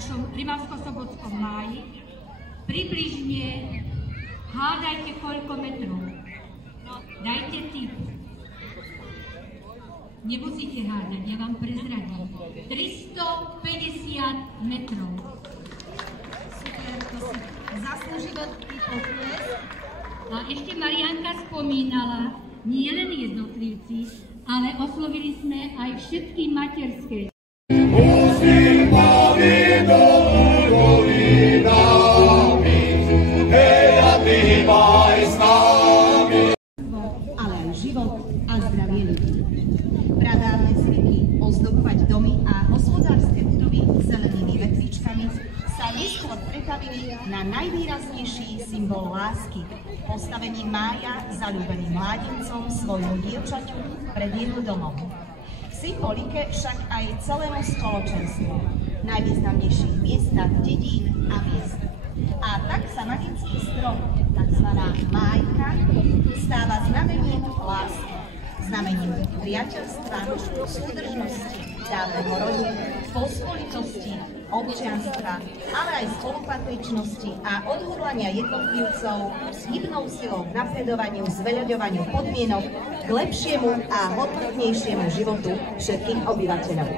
našom Rimavsko-Sobotskom máji. Približne, hádajte koľko metrov. Dajte tip. Nemusíte hádať, ja vám prezradím. 350 metrov. Super, to si zaslúži veľký potles. A ešte Marianka spomínala, nie len jednotlivci, ale oslovili sme aj všetky materské. Ale aj život a zdravie ľudí. Pradávne zvyky ozdobovať domy a hospodárske budovy zelenými vetvičkami sa neskôr pretavili na najvýraznejší symbol lásky, postavením mája zaľúbeným mládencom svojmu dievčaťu pred jeho domom. V symbolike však aj celému spoločenstvu, najvýznamnejších miestach, dedín a miest. A tak sa magický strom, tzv. Májka, stáva znamením lásky, znamením priateľstva, súdržnosti, dávneho rodu, pospolitosti, občianstva, ale aj spolupatričnosti a odhodlania jednotlivcov s hybnou silou k napredovaniu, zveľaďovaniu podmienok k lepšiemu a hodnotnejšiemu životu všetkých obyvateľov.